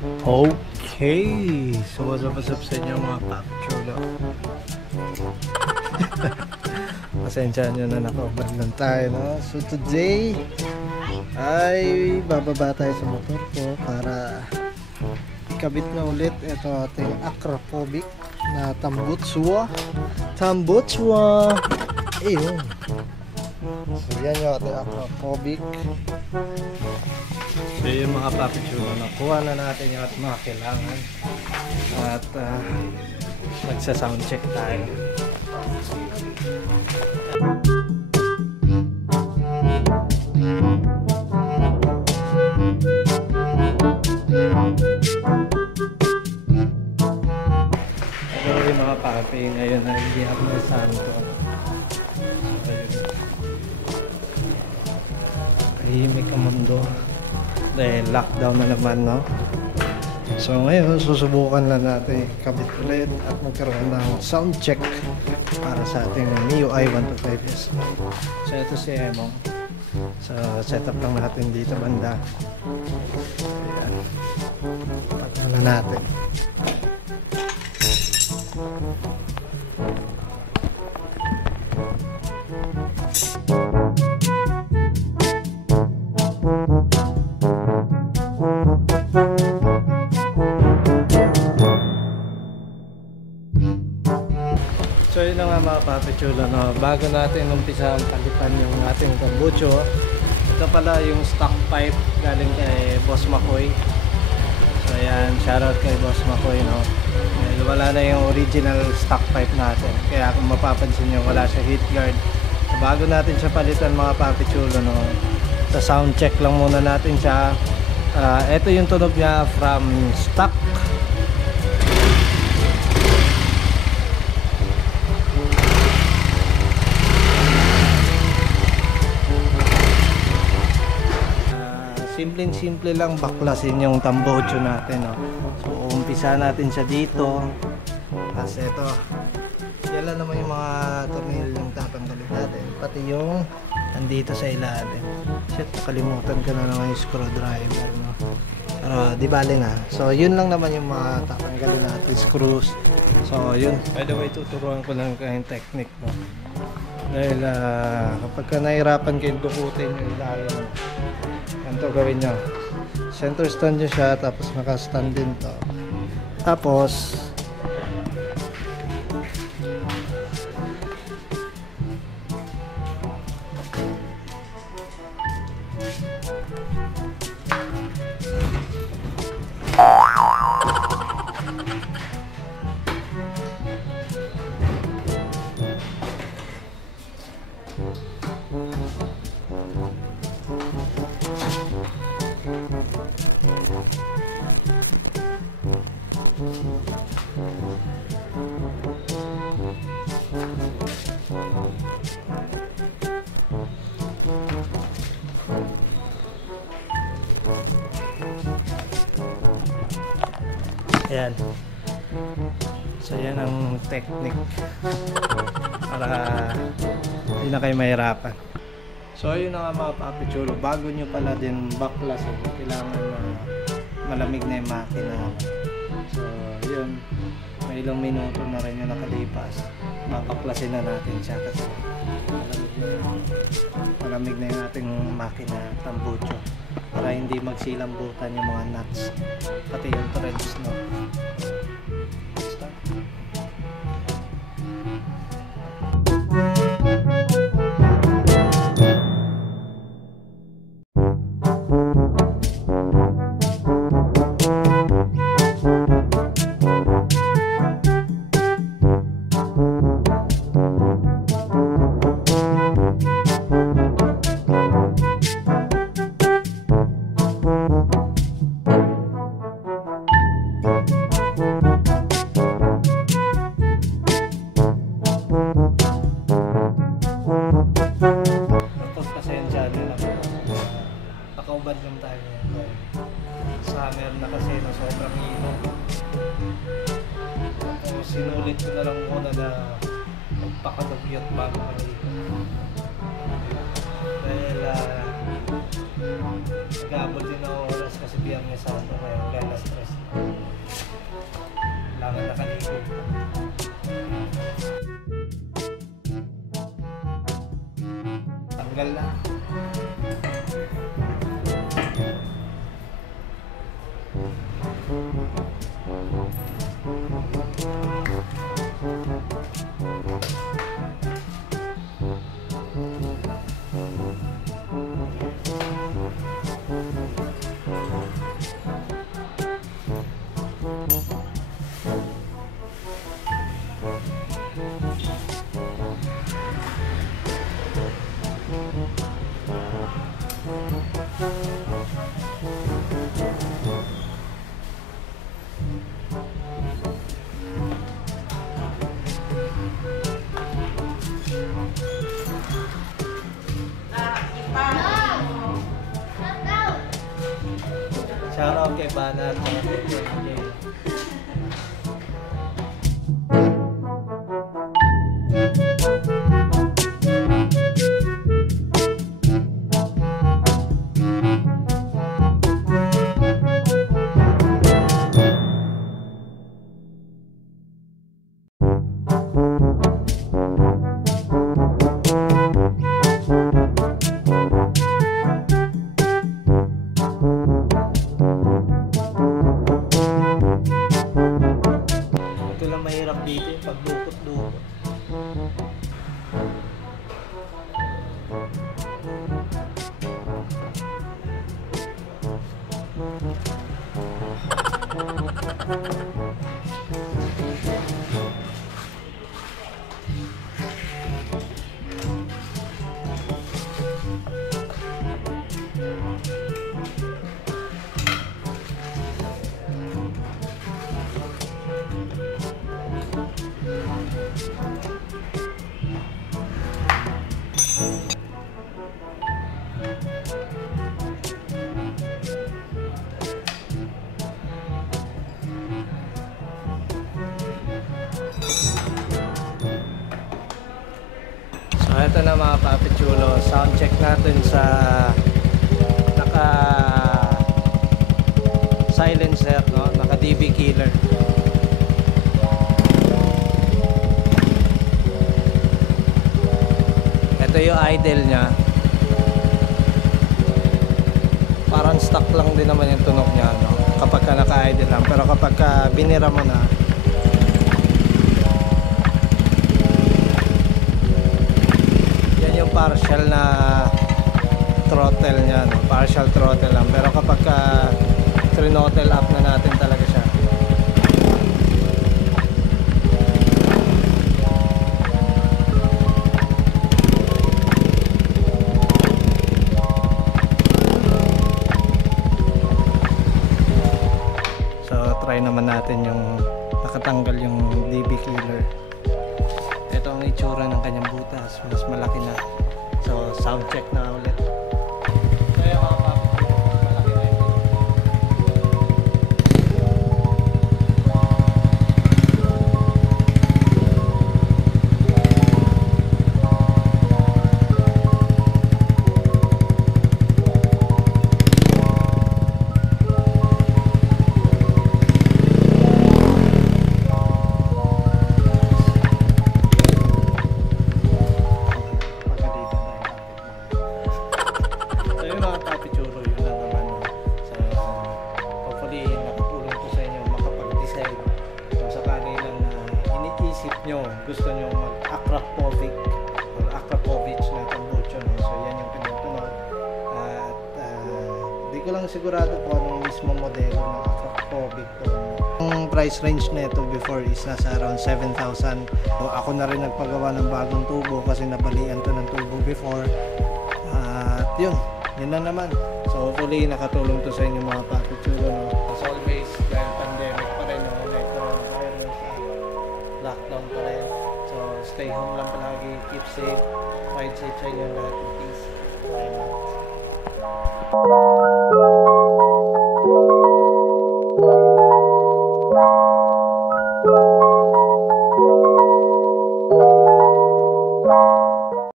Okay, so what's up sa inyo mga PappyChullo. Pasensya nyo na, nakaubad lang tayo, no? So today ay bababa tayo sa motor ko para ikabit na ulit ito ating Akrapovic na tambutso. Ayun. So yan yung ating Akrapovic. So yung mga PappyChullo, nakuha na natin yung at mga kailangan at magsa-sound check tayo. Pero yung mga papi ngayon na hindi ako na santo. So ayun, tahimik ang mundo dahil lockdown na naman, no? So ngayon susubukan lang natin kabit ulit at magkaroon ng sound check para sa ating MIUI 125S. So ito si Emong. So setup lang natin dito banda. Ayan, pagkala natin. So yun na nga mga PappyChullo, no? Bago natin umpisa ang palitan yung ating tambutso, ito pala yung stock pipe galing kay Boss Makoy. So ayan, shoutout kay Boss Makoy, no? Wala na yung original stock pipe natin, kaya kung mapapansin nyo wala siya heat guard. So, bago natin siya palitan mga PappyChullo, no? Sa sound check lang muna natin siya. Ito yung tunog niya from stock. Simple lang baklasin yung tambutso natin, no? So umpisa natin siya dito. Kasi ito, yan lang naman yung mga tornilyo yung tatanggalin natin, pati yung nandito sa ilalim. Shit, nakalimutan ko na naman yung screwdriver, no? Pero di bali na. So yun lang naman yung mga tatanggalin natin, screws. So yun, by the way, tuturuan ko lang kayong technique, no? Dahil kapag ka nahirapan kayong dukutin yung ilalim, ganito gawin nyo. Center stand nyo siya, tapos naka-stand din to. Tapos ayan. So yan ang technique para hindi na kayo mahirapan. So yun na nga mga PappyChullo, bago nyo pala din baklasin, kailangan na malamig na yung makina. So yun, may ilang minuto na rin yung nakalipas, mapaklasin na natin siya kasi malamig na yung ating makina tambutso para hindi magsilambutan yung mga nuts pati yung threads, no? Nakaubad lang tayo ngayon. Summer na kasi, no, sobrang inyo. Tapos sinulit ko na lang muna na magpakadugyot bago ka dito. Dahil nag-aabot din ako oras kasi biyang may santo ngayon, kaya na-stress. tanggal na. Shoutout kay Banat. Mahirap dito yung pagdukot-dukot. So ito na mga PappyChullo, sound check natin sa naka silencer, no? Naka DB killer. Ito yung idle nya. Parang stock lang din naman yung tunog nya, no? Kapag ka naka-idle lang, pero kapag ka binira mo na, partial na throttle nya, no? Partial throttle lang, pero kapag throttle up na natin talaga siya, so try naman natin yung nakatanggal yung DB killer. Ito ang itsura ng kanyang butas, mas malaki na. So sound check na ulit. So yung mga PappyChullo, malaki na ito. Gusto nyo mag-Akrapovic or Akrapovic na tambutso, no? So yan yung pinagtunog. At di ko lang sigurado kung anong mismo modelo ng Akrapovic to. Ang price range na ito before is nasa around 7,000. So ako na rin nagpagawa ng bagong tubo kasi nabalian to ng tubo before. At yun na naman. So hopefully nakatulong to sa inyo mga PappyChullo, no? As always, dahil pandemic pa rin, no? May coronavirus, lockdown pa rin. So stay home lang palagi, keep safe, ride safe sa inyo lahat. Peace.